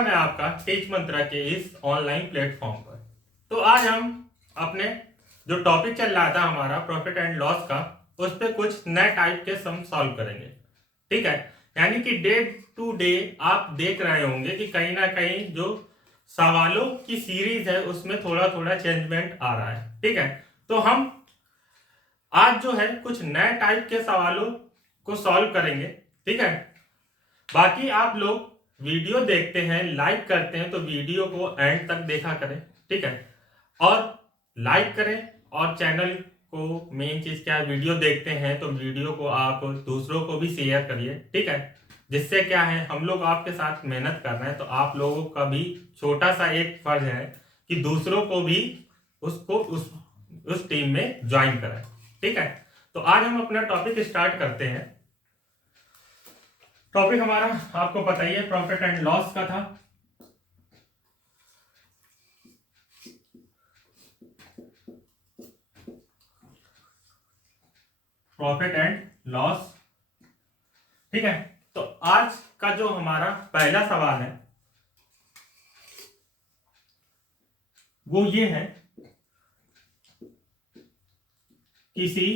Welcome है आपका teach मंत्रा के इस ऑनलाइन प्लेटफॉर्म पर। तो आज हम अपने जो टॉपिक चल रहा था हमारा प्रॉफिट एंड लॉस का, उस पर कुछ नए टाइप के सम सॉल्व करेंगे। ठीक है, यानी कि डे टू डे आप देख रहे होंगे कि कहीं ना कहीं जो सवालों की सीरीज है उसमें थोड़ा थोड़ा चेंजमेंट आ रहा है। ठीक है, तो हम आज जो है कुछ नए टाइप के सवालों को सॉल्व करेंगे। ठीक है, बाकी आप लोग वीडियो देखते हैं, लाइक करते हैं, तो वीडियो को एंड तक देखा करें। ठीक है, और लाइक करें, और चैनल को मेन चीज क्या है, वीडियो देखते हैं तो वीडियो को आप दूसरों को भी शेयर करिए। ठीक है, जिससे क्या है, हम लोग आपके साथ मेहनत कर रहे हैं तो आप लोगों का भी छोटा सा एक फर्ज है कि दूसरों को भी उसको उस टीम में ज्वाइन करें। ठीक है, तो आज हम अपना टॉपिक स्टार्ट करते हैं। टॉपिक हमारा आपको पता ही है, प्रॉफिट एंड लॉस का था। Profit and loss. ठीक है, तो आज का जो हमारा पहला सवाल है वो ये है, किसी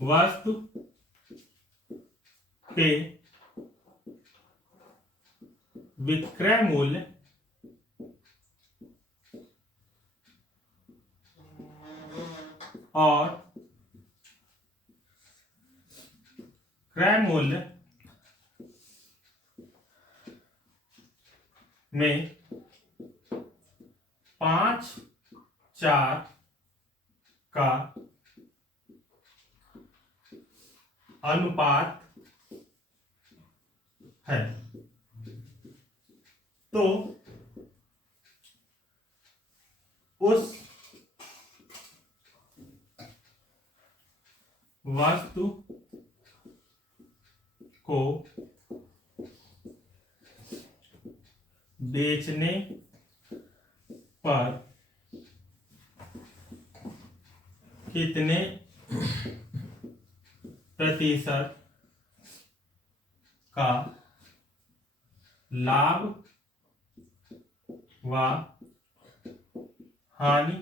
वस्तु के विक्रय मूल्य और क्रय मूल्य में 5:4 का अनुपात है, तो उस वस्तु को बेचने पर कितने प्रतिशत का लाभ व हानि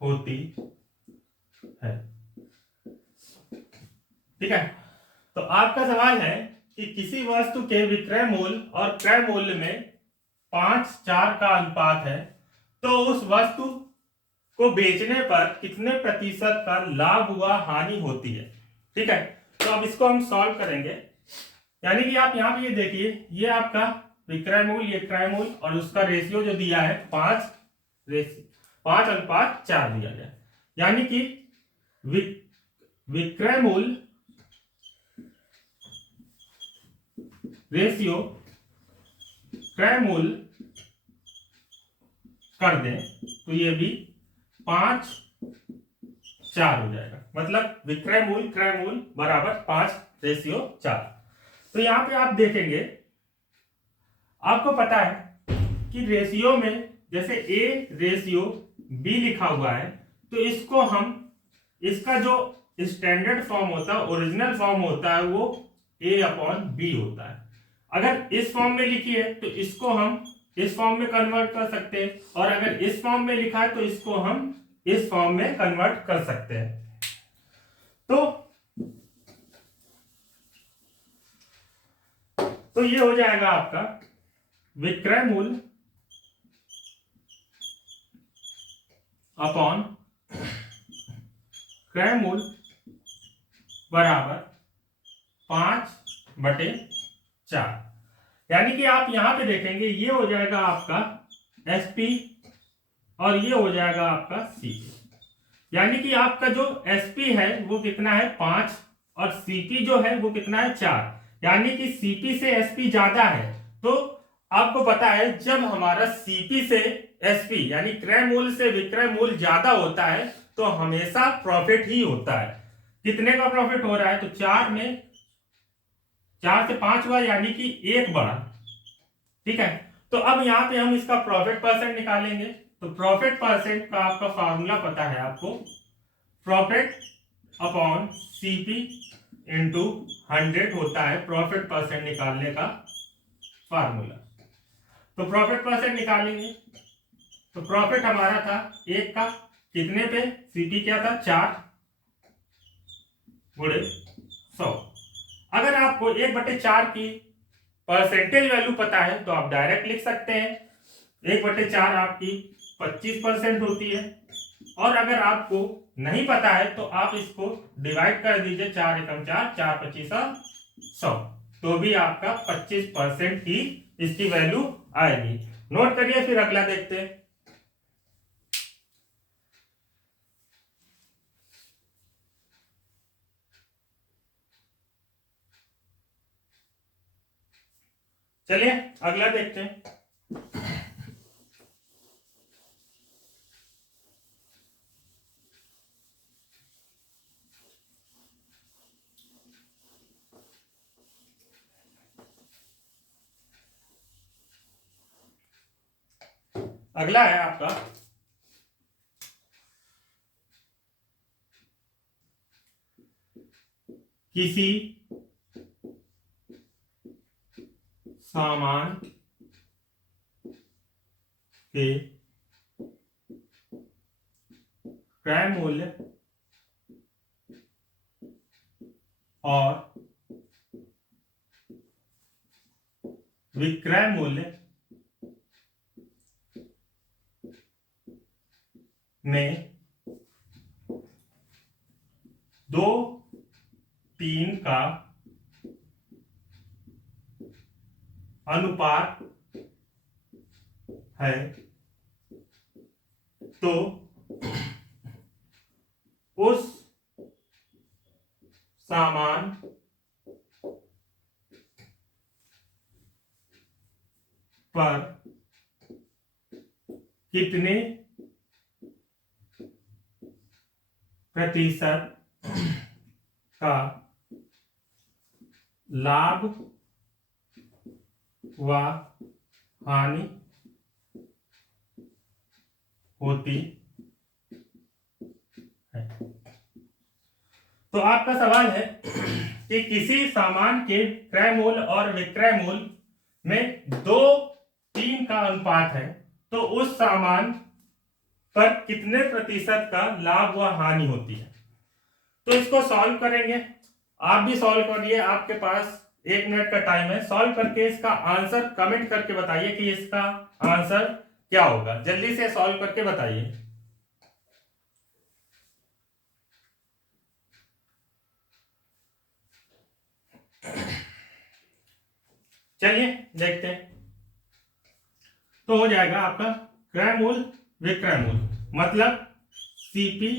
होती है। ठीक है, तो आपका सवाल है कि किसी वस्तु के विक्रय मूल्य और क्रय मूल्य में 5:4 का अनुपात है, तो उस वस्तु को बेचने पर कितने प्रतिशत का लाभ व हानि होती है। ठीक है, तो अब इसको हम सॉल्व करेंगे। यानी कि आप यहां पे ये देखिए, ये आपका विक्रय मूल्य, ये क्रय मूल्य, और उसका रेशियो जो दिया है 5:4 दिया गया। यानी कि विक्रय मूल्य रेशियो क्रय मूल्य कर दें तो ये भी 5:4 हो जाएगा। मतलब विक्रय मूल्य क्रय मूल्य बराबर 5:4। तो यहां पे आप देखेंगे, आपको पता है कि रेशियो में जैसे A/B लिखा हुआ है, तो इसको हम, इसका जो स्टैंडर्ड फॉर्म होता है, ओरिजिनल फॉर्म होता है, वो A/B होता है। अगर इस फॉर्म में लिखी है तो इसको हम इस फॉर्म में कन्वर्ट कर सकते हैं, और अगर इस फॉर्म में लिखा है तो इसको हम इस फॉर्म में कन्वर्ट कर सकते हैं। तो ये हो जाएगा आपका विक्रय मूल्य अपॉन क्रय मूल्य बराबर 5/4। यानी कि आप यहां पे देखेंगे, ये हो जाएगा आपका SP और ये हो जाएगा आपका CP। यानी कि आपका जो SP है वो कितना है 5, और CP जो है वो कितना है 4। यानी कि CP से SP ज्यादा है। तो आपको पता है, जब हमारा CP से SP यानी क्रय मूल्य से विक्रय मूल्य ज्यादा होता है तो हमेशा प्रॉफिट ही होता है। कितने का प्रॉफिट हो रहा है, तो 4 में 4 से 5 हुआ, यानी कि 1 बढ़ा। ठीक है, तो अब यहां पे हम इसका प्रॉफिट परसेंट निकालेंगे। तो प्रॉफिट परसेंट का आपका फार्मूला पता है आपको, प्रॉफिट अपॉन CP इंटू 100 होता है प्रॉफिट परसेंट निकालने का फार्मूला। तो प्रॉफिट परसेंट निकालेंगे तो प्रॉफिट हमारा था एक का कितने पे, सीपी क्या था 4 गुणे 100। अगर आपको 1/4 की परसेंटेज वैल्यू पता है तो आप डायरेक्ट लिख सकते हैं, 1/4 आपकी 25% होती है। और अगर आपको नहीं पता है तो आप इसको डिवाइड कर दीजिए, 4 एकम 4, 4 25 100, तो भी आपका 25% ही इसकी वैल्यू आएगी। नोट करिए, फिर अगला देखते हैं। चलिए अगला देखते हैं। अगला है आपका किसी सामान के क्रय मूल्य और विक्रय मूल्य में 2-3 का अनुपात है तो उस सामान पर कितने प्रतिशत का लाभ व हानि होती है। तो आपका सवाल है कि किसी सामान के क्रय मूल्य और विक्रय मूल्य में 2-3 का अनुपात है तो उस सामान पर कितने प्रतिशत का लाभ व हानि होती है। तो इसको सॉल्व करेंगे, आप भी सॉल्व करिए, आपके पास 1 मिनट का टाइम है। सॉल्व करके इसका आंसर कमेंट करके बताइए कि इसका आंसर क्या होगा। जल्दी से सॉल्व करके बताइए। चलिए देखते हैं। तो हो जाएगा आपका क्रय मूल्य विक्रय मूल्य, मतलब सीपी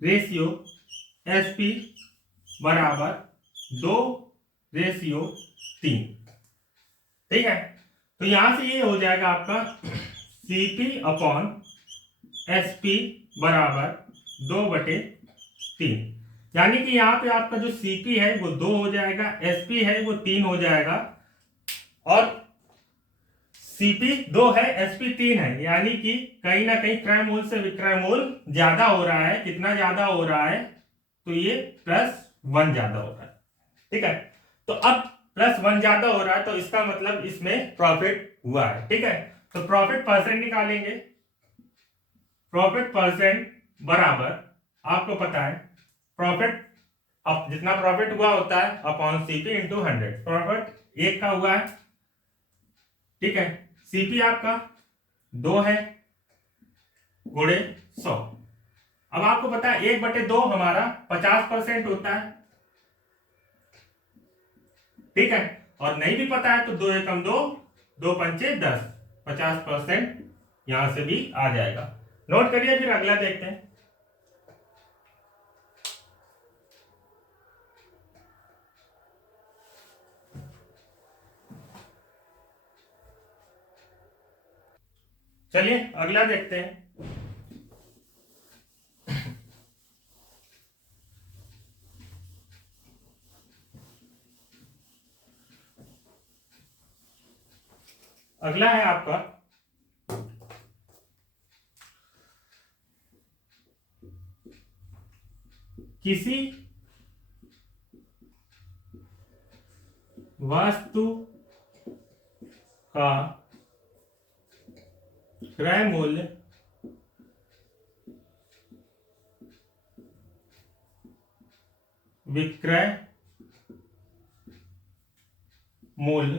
रेशियो एसपी बराबर 2:3। ठीक है, तो यहां से ये हो जाएगा आपका सीपी अपॉन एसपी बराबर 2/3। यानी कि यहाँ पे आपका जो सीपी है वो 2 हो जाएगा, एसपी है वो 3 हो जाएगा, और सीपी 2 है एसपी 3 है, यानी कि कहीं ना कहीं क्रय मूल्य से विक्रय मूल्य ज्यादा हो रहा है। कितना ज्यादा हो रहा है, तो ये +1 ज्यादा हो रहा है। ठीक है, तो अब +1 ज्यादा हो रहा है तो इसका मतलब इसमें प्रॉफिट हुआ है। ठीक है, तो प्रॉफिट परसेंट निकालेंगे। प्रॉफिट परसेंट बराबर आपको पता है प्रॉफिट, अब जितना प्रॉफिट हुआ होता है अपॉन सीपी इंटू 100। प्रॉफिट 1 का हुआ है, ठीक है, सीपी आपका 2 है गुणे 100। अब आपको पता है 1/2 हमारा 50% होता है। ठीक है, और नहीं भी पता है तो 2 एकम 2, 2 पंचे 10, 50% यहां से भी आ जाएगा। नोट करिए, फिर अगला देखते हैं। चलिए अगला देखते हैं। अगला है आपका किसी वस्तु का क्रय मूल्य विक्रय मूल्य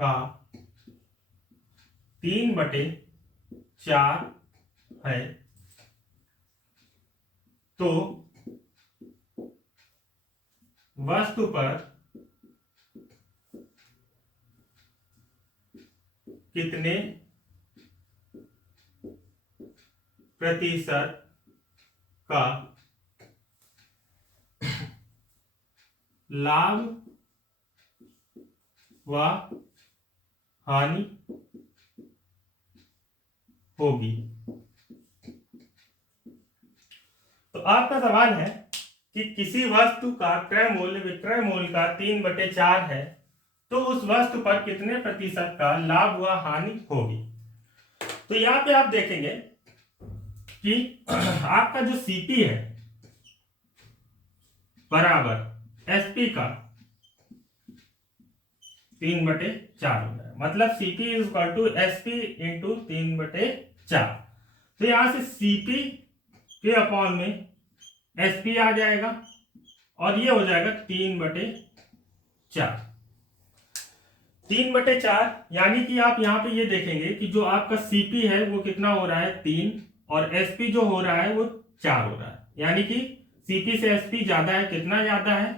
का 3/4 है तो वस्तु पर कितने प्रतिशत का लाभ व हानि होगी। तो आपका सवाल है कि किसी वस्तु का क्रय मूल्य विक्रय मूल्य का 3/4 है तो उस वस्तु पर कितने प्रतिशत का लाभ व हानि होगी। तो यहां पे आप देखेंगे कि आपका जो सीपी है बराबर एसपी का 3/4 हो गया, मतलब CP is equal to SP into 3/4। तो यहां से सीपी के अपॉन में एसपी आ जाएगा और ये हो जाएगा 3/4। 3/4 यानी कि आप यहां पे ये देखेंगे कि जो आपका सीपी है वो कितना हो रहा है 3 और एसपी जो हो रहा है वो 4 हो रहा है, यानी कि सीपी से एसपी ज्यादा है, कितना ज्यादा है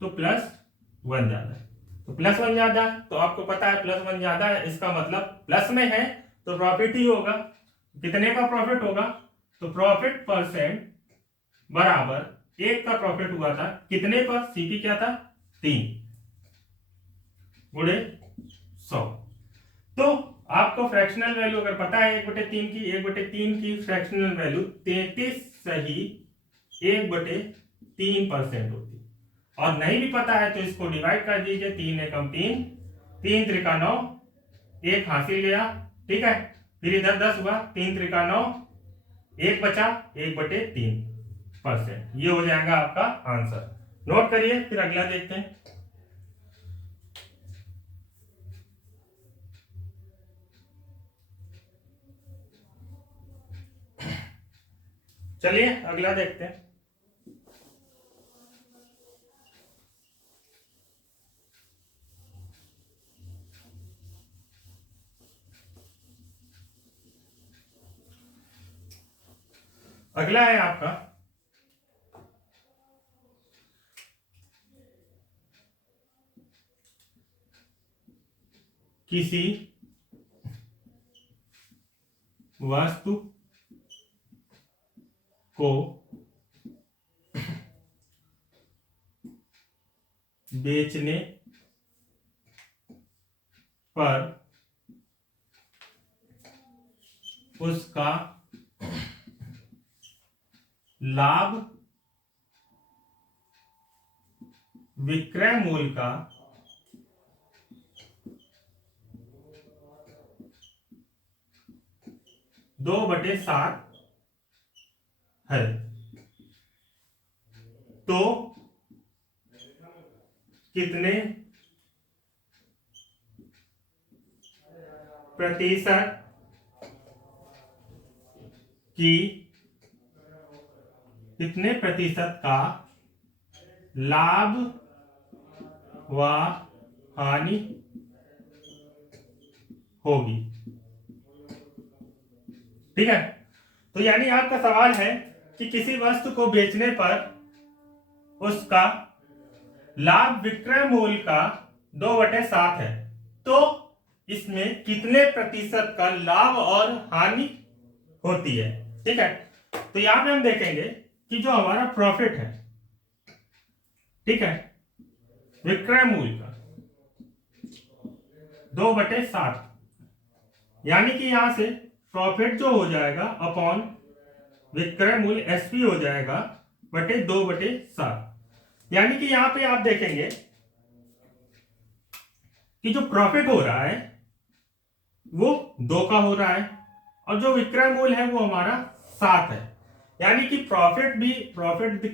तो +1 ज्यादा है। तो +1 ज्यादा है तो आपको पता है +1 ज्यादा है, इसका मतलब प्लस में है तो प्रॉफिट ही होगा। कितने का प्रॉफिट होगा तो प्रॉफिट परसेंट बराबर 1 का प्रॉफिट हुआ था कितने पर, सीपी क्या था 3 गुणे 100। तो आपको फ्रैक्शनल वैल्यू अगर पता है 1/3 की, 1/3 की फ्रैक्शनल वैल्यू 33 सही 1/3% होती है। और नहीं भी पता है तो इसको डिवाइड कर दीजिए, 3 एकम 3, 3 त्रिका 9, 1 हासिल गया, ठीक है। फिर इधर 10 हुआ, 3 त्रिका 9, 1 बचा, 1/3%। ये हो जाएगा आपका आंसर। नोट करिए, फिर अगला देखते हैं। चलिए अगला देखते हैं। अगला है आपका किसी वस्तु को बेचने पर उसका लाभ विक्रय मूल्य का 2/7 है तो कितने प्रतिशत की कितने प्रतिशत का लाभ व हानि होगी। ठीक है, तो यानी आपका सवाल है कि किसी वस्तु को बेचने पर उसका लाभ विक्रय मूल्य का 2/7 है तो इसमें कितने प्रतिशत का लाभ और हानि होती है। ठीक है, तो यहां पे हम देखेंगे कि जो हमारा प्रॉफिट है, ठीक है, विक्रय मूल्य का 2/7, यानी कि यहां से प्रॉफिट जो हो जाएगा अपॉन विक्रय मूल्य एसपी हो जाएगा बटे 2/7। यानी कि यहां पे आप देखेंगे कि जो प्रॉफिट हो रहा है वो 2 का हो रहा है और जो विक्रय मूल्य है वो हमारा 7 है। यानी कि प्रॉफिट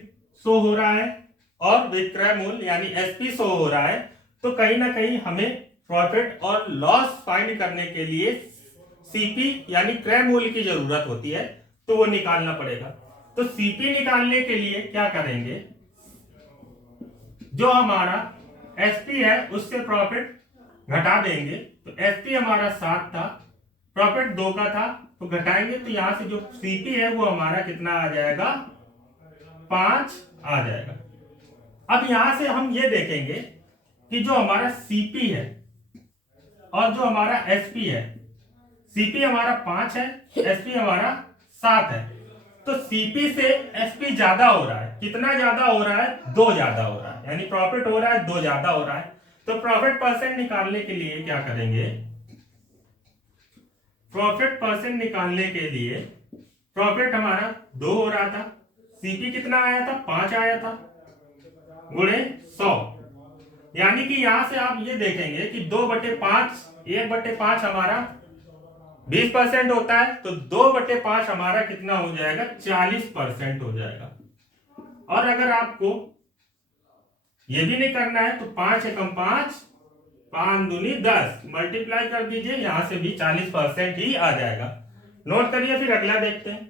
शो हो रहा है और विक्रय मूल्य यानी एसपी शो हो रहा है, तो कहीं ना कहीं हमें प्रॉफिट और लॉस फाइंड करने के लिए सीपी यानी क्रय मूल्य की जरूरत होती है, तो वो निकालना पड़ेगा। तो सीपी निकालने के लिए क्या करेंगे, जो हमारा एसपी है उससे प्रॉफिट घटा देंगे। तो एसपी हमारा 7 था, प्रॉफिट 2 का था, तो घटाएंगे तो यहां से जो सीपी है वो हमारा कितना आ जाएगा, 5 आ जाएगा। अब यहां से हम ये देखेंगे कि जो हमारा सीपी है और जो हमारा एसपी है, सीपी हमारा 5 है, एसपी हमारा 7 है, तो सीपी से एसपी ज्यादा हो रहा है। कितना ज्यादा हो रहा है, 2 ज्यादा हो रहा है, यानी प्रॉफिट हो रहा है 2 ज्यादा हो रहा है। तो प्रॉफिट परसेंट निकालने के लिए क्या करेंगे, प्रॉफिट परसेंट निकालने के लिए प्रॉफिट हमारा 2 हो रहा था, सीपी कितना आया था, 5 आया था, गुणे 100, यानी कि यहां से आप ये देखेंगे कि 2/5, 1/5 हमारा 20% होता है, तो 2/5 हमारा कितना हो जाएगा, 40% हो जाएगा। और अगर आपको ये भी नहीं करना है तो 5 एकम 5, 5 दूनी 10 मल्टीप्लाई कर दीजिए, यहां से भी 40% ही आ जाएगा। नोट करिए, फिर अगला देखते हैं।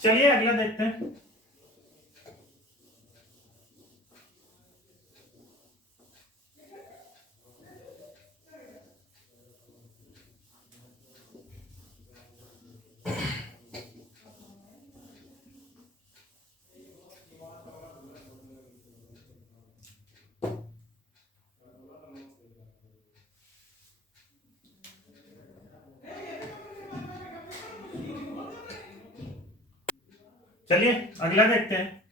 चलिए अगला देखते हैं। चलिए अगला देखते हैं।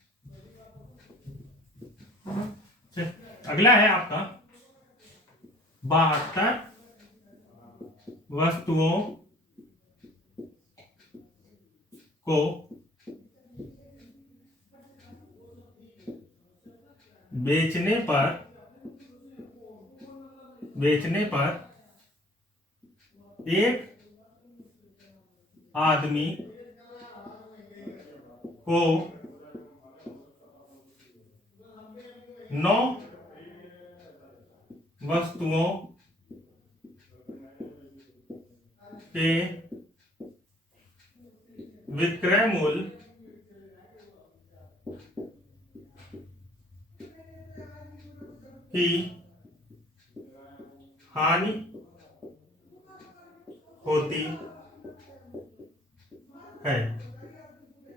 अगला है आपका 72 वस्तुओं को बेचने पर एक आदमी को 9 वस्तुओं के विक्रय मूल्य की हानि होती है,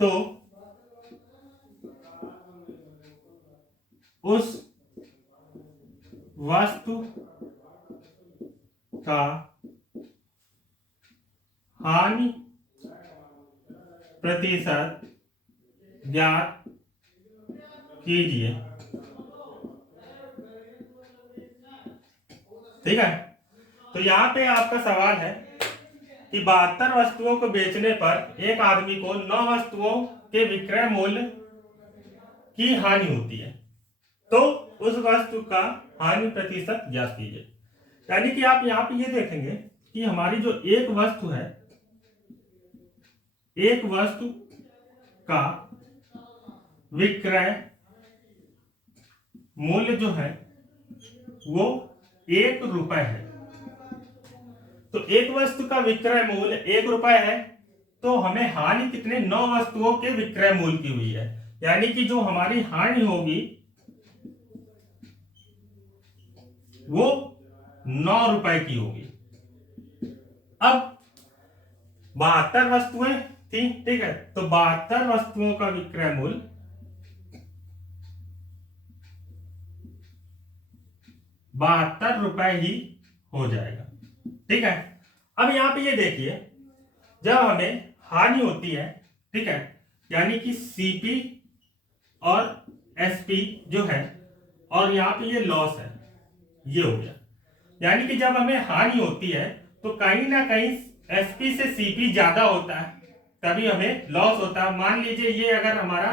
तो उस वस्तु का हानि प्रतिशत ज्ञात कीजिए। ठीक है, तो यहां पे आपका सवाल है कि 72 वस्तुओं को बेचने पर एक आदमी को 9 वस्तुओं के विक्रय मूल्य की हानि होती है, तो उस वस्तु का हानि प्रतिशत ज्ञात कीजिए। यानी कि आप यहाँ पे ये देखेंगे कि हमारी जो एक वस्तु है, एक वस्तु का विक्रय मूल्य जो है वो 1 रुपए है। तो एक वस्तु का विक्रय मूल्य 1 रुपए है, तो हमें हानि कितने, 9 वस्तुओं के विक्रय मूल्य की हुई है, यानी कि जो हमारी हानि होगी वो 9 रुपए की होगी। अब 72 वस्तुएं थी, ठीक है, तो 72 वस्तुओं का विक्रय मूल्य 72 रुपए ही हो जाएगा। ठीक है, अब यहां पे ये देखिए, जब हमें हानि होती है, ठीक है, यानी कि सीपी और एसपी जो है, और यहां पे ये लॉस है, ये हो गया। यानी कि जब हमें हानि होती है तो कहीं ना कहीं एसपी से सीपी ज्यादा होता है, तभी हमें लॉस होता है। मान लीजिए ये अगर हमारा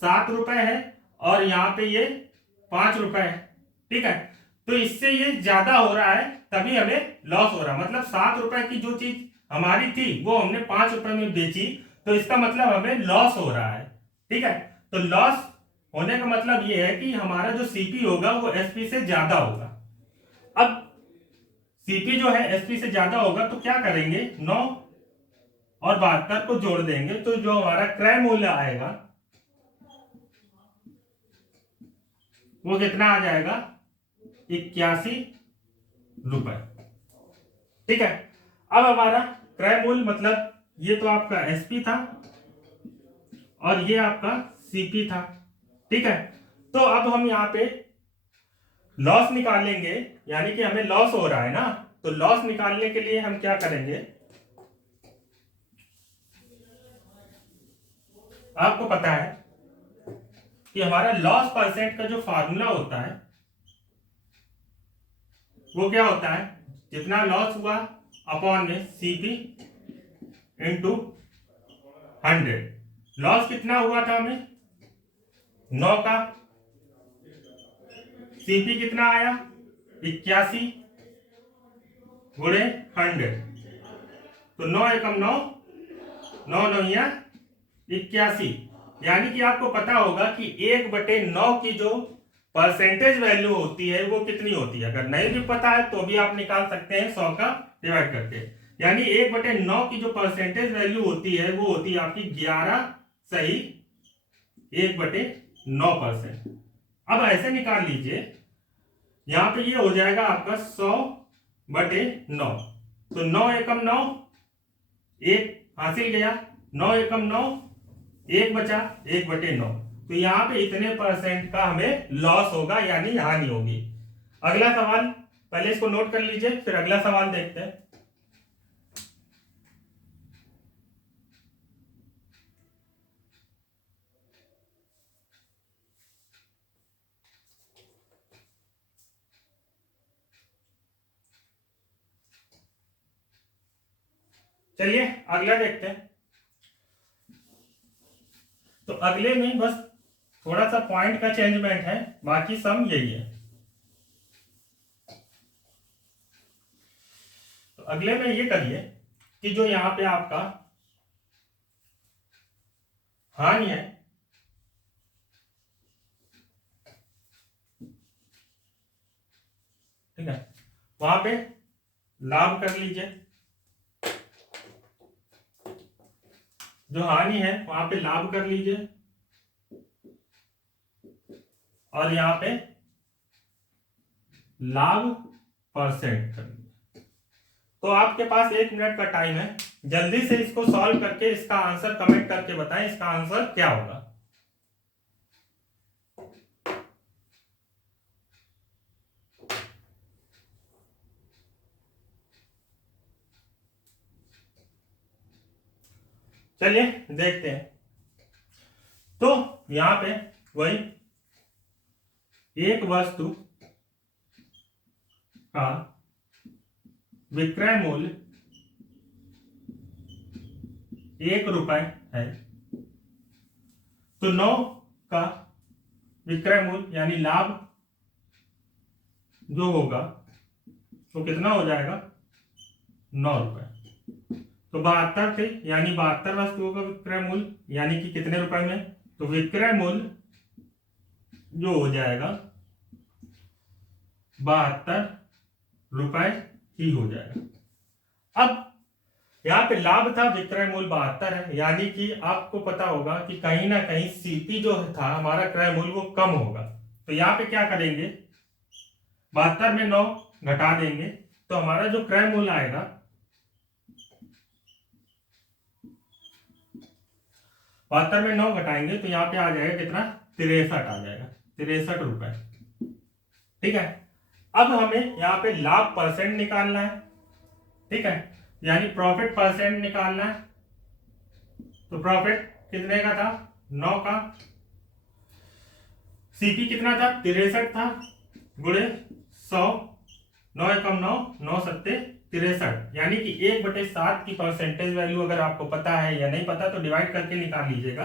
7 रुपए है और यहाँ पे ये 5 रुपए है, ठीक है। तो इससे ये ज्यादा हो रहा है, तभी हमें लॉस हो रहा है। मतलब 7 रुपए की जो चीज हमारी थी वो हमने 5 रुपए में बेची, तो इसका मतलब हमें लॉस हो रहा है, ठीक है। तो लॉस होने का मतलब ये है कि हमारा जो सीपी होगा वो एसपी से ज्यादा होगा। अब सीपी जो है एसपी से ज्यादा होगा तो क्या करेंगे, 9 और 72 को जोड़ देंगे, तो जो हमारा क्रय मूल्य आएगा वो कितना आ जाएगा, 81 रुपए, ठीक है। अब हमारा क्रय मूल्य मतलब ये तो आपका एसपी था और ये आपका सीपी था, ठीक है। तो अब हम यहाँ पे लॉस निकालेंगे, यानी कि हमें लॉस हो रहा है ना, तो लॉस निकालने के लिए हम क्या करेंगे, आपको पता है कि हमारा लॉस परसेंट का जो फार्मूला होता है वो क्या होता है, जितना लॉस हुआ अपॉन में सीपी इंटू 100। लॉस कितना हुआ था हमें, 9 का, सीपी कितना आया 81 गुणे 100, तो 9 एकम 9, 9 9 81। यानी कि आपको पता होगा कि 1/9 की जो परसेंटेज वैल्यू होती है वो कितनी होती है। अगर नहीं भी पता है तो भी आप निकाल सकते हैं 100 का डिवाइड करके। यानी 1/9 की जो परसेंटेज वैल्यू होती है वो होती है आपकी 11 सही 1/9%। अब ऐसे निकाल लीजिए, यहां पे ये हो जाएगा आपका 100/9, तो 9 एकम 9, 1 हासिल गया, 9 एकम 9, 1 बचा, 1/9। तो यहां पे इतने परसेंट का हमें लॉस होगा, यानी हानि होगी। अगला सवाल, पहले इसको नोट कर लीजिए, फिर अगला सवाल देखते हैं। चलिए अगला देखते हैं। तो अगले में बस थोड़ा सा पॉइंट का चेंजमेंट है, बाकी सम यही है। तो अगले में ये करिए कि जो यहां पे आपका हानि है, ठीक है, वहां पे लाभ कर लीजिए। जो हानि है वहां पे लाभ कर लीजिए और यहां पे लाभ परसेंट कर लीजिए। तो आपके पास 1 मिनट का टाइम है, जल्दी से इसको सॉल्व करके इसका आंसर कमेंट करके बताएं, इसका आंसर क्या होगा। चलिए देखते हैं। तो यहां पे वही एक वस्तु का विक्रय मूल्य 1 रुपए है, तो 9 का विक्रय मूल्य यानी लाभ जो होगा तो कितना हो जाएगा, 9 रुपए। तो 72 थे, यानी 72 वस्तुओं का विक्रय मूल्य, यानी कि कितने रुपए में, तो विक्रय मूल्य जो हो जाएगा 72 रुपए ही हो जाएगा। अब यहाँ पे लाभ था, विक्रय मूल्य 72 है, यानी कि आपको पता होगा कि कहीं ना कहीं सीपी जो था हमारा क्रय मूल्य वो कम होगा। तो यहाँ पे क्या करेंगे, 72 में 9 घटा देंगे, तो हमारा जो क्रय मूल्य आएगा 72 में 9 घटाएंगे तो यहाँ पे आ जाएगा कितना, 63 आ जाएगा, 63 रुपए, ठीक है। अब हमें यहाँ पे लाभ परसेंट निकालना है, ठीक है, यानी प्रॉफिट परसेंट निकालना है। तो प्रॉफिट कितने का था, 9 का, सीपी कितना था, 63 था, गुणे 100, 9 एकम 9, 9 सत्ते 63, यानी कि 1/7 की परसेंटेज वैल्यू अगर आपको पता है या नहीं पता तो डिवाइड करके निकाल लीजिएगा।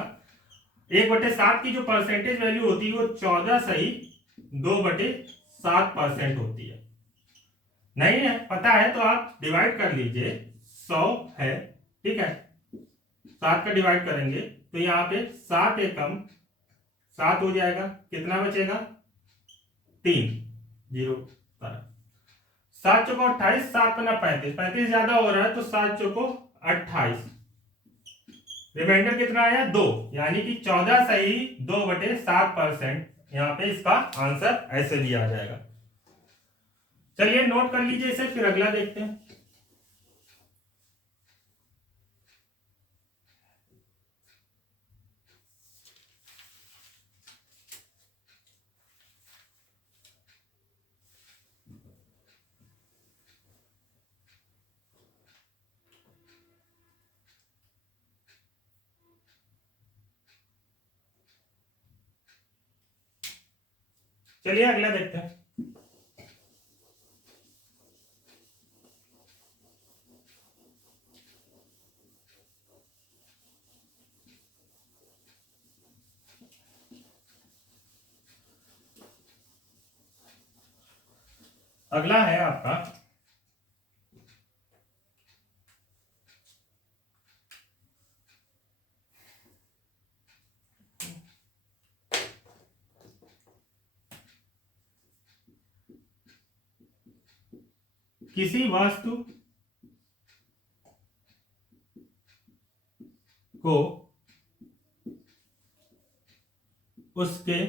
1/7 की जो परसेंटेज वैल्यू होती है वो 14.2/7% होती है। नहीं है पता है तो आप डिवाइड कर लीजिए। 100 है, ठीक है, 7 का डिवाइड करेंगे तो यहाँ पे 7 एकम 7 हो जाएगा, कितना बचेगा 3 0 7 चौको 28, 7 पन्ना 35, 35 ज्यादा हो रहा है तो 7 चौको 28, रिमाइंडर कितना आया 2, यानी कि 14 सही 2/7%। यहाँ पे इसका आंसर ऐसे भी आ जाएगा। चलिए नोट कर लीजिए इसे, फिर अगला देखते हैं। चलिए अगला देखते हैं। अगला है आपका किसी वस्तु को उसके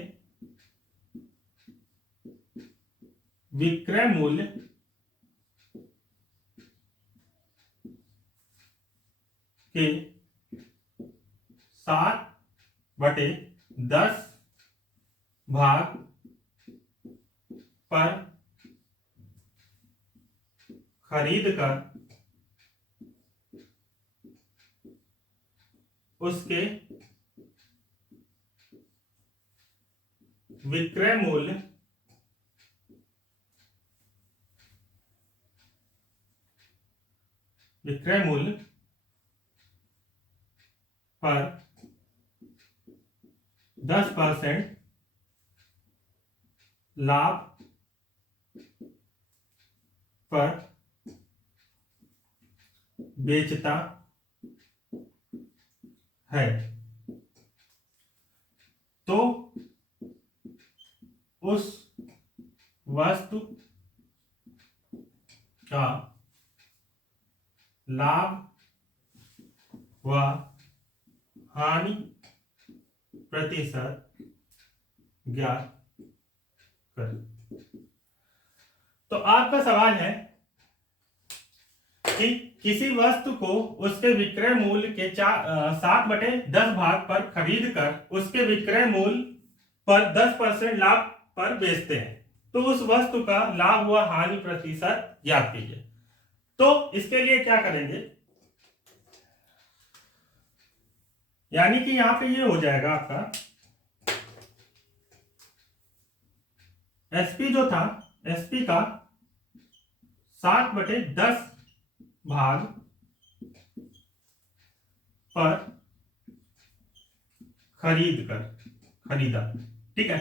विक्रय मूल्य के 7/10 भाग पर खरीद कर उसके विक्रय मूल्य पर 10% लाभ पर बेचता है तो उस वस्तु का लाभ व हानि प्रतिशत ज्ञात करें। तो आपका सवाल है कि किसी वस्तु को उसके विक्रय मूल्य के 7/10 भाग पर खरीद कर उसके विक्रय मूल्य पर 10% लाभ पर बेचते हैं तो उस वस्तु का लाभ व हानि प्रतिशत ज्ञात कीजिए। तो इसके लिए क्या करेंगे, यानी कि यहां पे ये हो जाएगा आपका एसपी जो था, एसपी का 7/10 भाग पर खरीदा, ठीक है।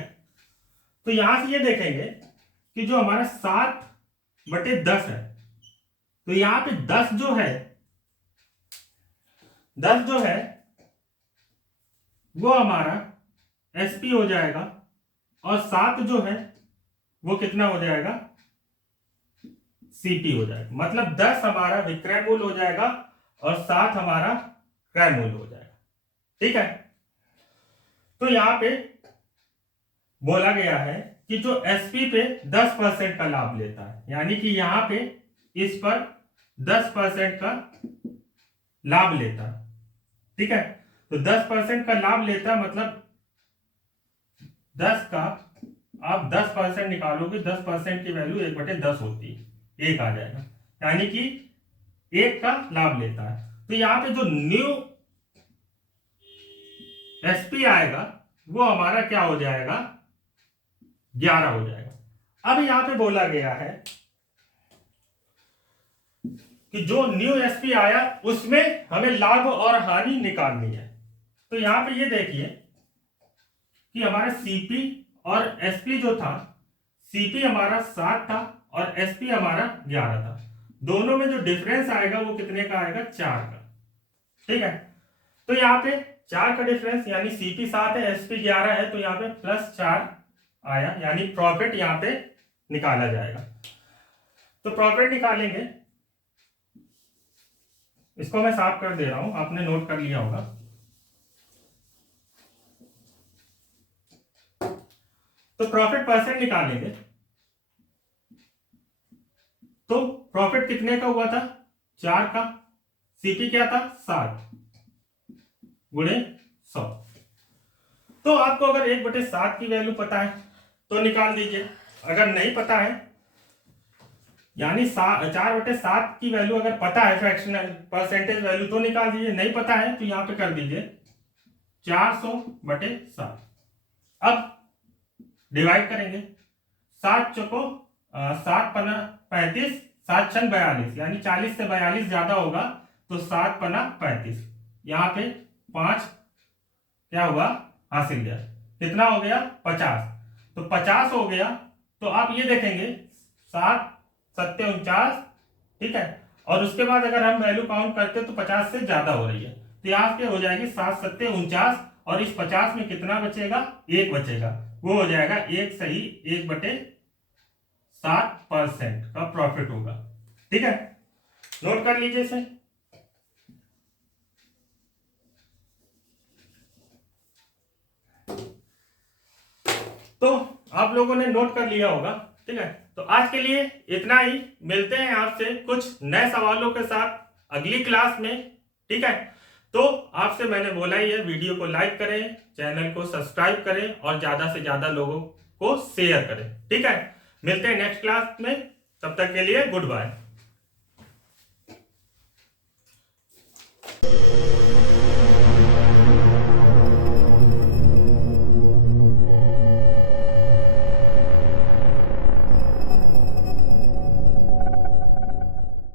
तो यहां से ये देखेंगे कि जो हमारा 7/10 है तो यहां पे 10 जो है वो हमारा एसपी हो जाएगा और 7 जो है वो कितना हो जाएगा सीपी हो जाएगा। मतलब 10 हमारा विक्रय मूल्य हो जाएगा और 7 हमारा क्रय मूल्य हो जाएगा, ठीक है। तो यहां पे बोला गया है कि जो एसपी पे 10% का लाभ लेता है, यानी कि यहां पे इस पर 10% का लाभ लेता है, ठीक है। तो 10% का लाभ लेता मतलब 10 का आप 10% निकालोगे, 10% की वैल्यू 1/10 होती है, 1 आ जाएगा, यानी कि 1 का लाभ लेता है। तो यहां पे जो न्यू एसपी आएगा वो हमारा क्या हो जाएगा 11 हो जाएगा। अब यहां पे बोला गया है कि जो न्यू एसपी आया उसमें हमें लाभ और हानि निकालनी है। तो यहां पे ये देखिए कि हमारा सीपी और एसपी जो था, सीपी हमारा 7 था और एसपी हमारा 11 था। दोनों में जो डिफरेंस आएगा वो कितने का आएगा? 4 का। ठीक है, तो यहाँ पे 4 का डिफरेंस यानी सीपी 7 है, एसपी 11 है, तो यहाँ पे +4 आया, यानी प्रॉफिट यहाँ पे निकाला जाएगा। तो प्रॉफिट निकालेंगे, इसको मैं साफ कर दे रहा हूं, आपने नोट कर लिया होगा। तो प्रॉफिट परसेंट निकालेंगे, तो प्रॉफिट कितने का हुआ था? 4 का। सीपी क्या था? 7 गुणे 100। तो आपको अगर 1/7 की वैल्यू पता है तो निकाल दीजिए, अगर नहीं पता है यानी 4/7 की वैल्यू अगर पता है, फ्रैक्शनल परसेंटेज वैल्यू, तो निकाल दीजिए। नहीं पता है तो यहां पे कर दीजिए 400/7। अब डिवाइड करेंगे, 7 चौको 7 पना 35, 7 छंग 42, यानी 40 से 42 ज्यादा होगा तो 7 पना 35। यहाँ पे 5 क्या हुआ? हासिल गया। कितना हो गया? 50। तो 50 हो गया, तो आप ये देखेंगे 7 7 49, ठीक है, और उसके बाद अगर हम वैल्यू काउंट करते तो 50 से ज्यादा हो रही है, तो यहाँ पे हो जाएगी 7 7 49, और इस 50 में कितना बचेगा? 1 बचेगा, वो हो जाएगा 1 सही 1/7% का प्रॉफिट होगा। ठीक है, नोट कर लीजिए इसे। तो आप लोगों ने नोट कर लिया होगा। ठीक है, तो आज के लिए इतना ही, मिलते हैं आपसे कुछ नए सवालों के साथ अगली क्लास में। ठीक है, तो आपसे मैंने बोला ही है, वीडियो को लाइक करें, चैनल को सब्सक्राइब करें और ज्यादा से ज्यादा लोगों को शेयर करें। ठीक है, मिलते हैं नेक्स्ट क्लास में, तब तक के लिए गुड बाय।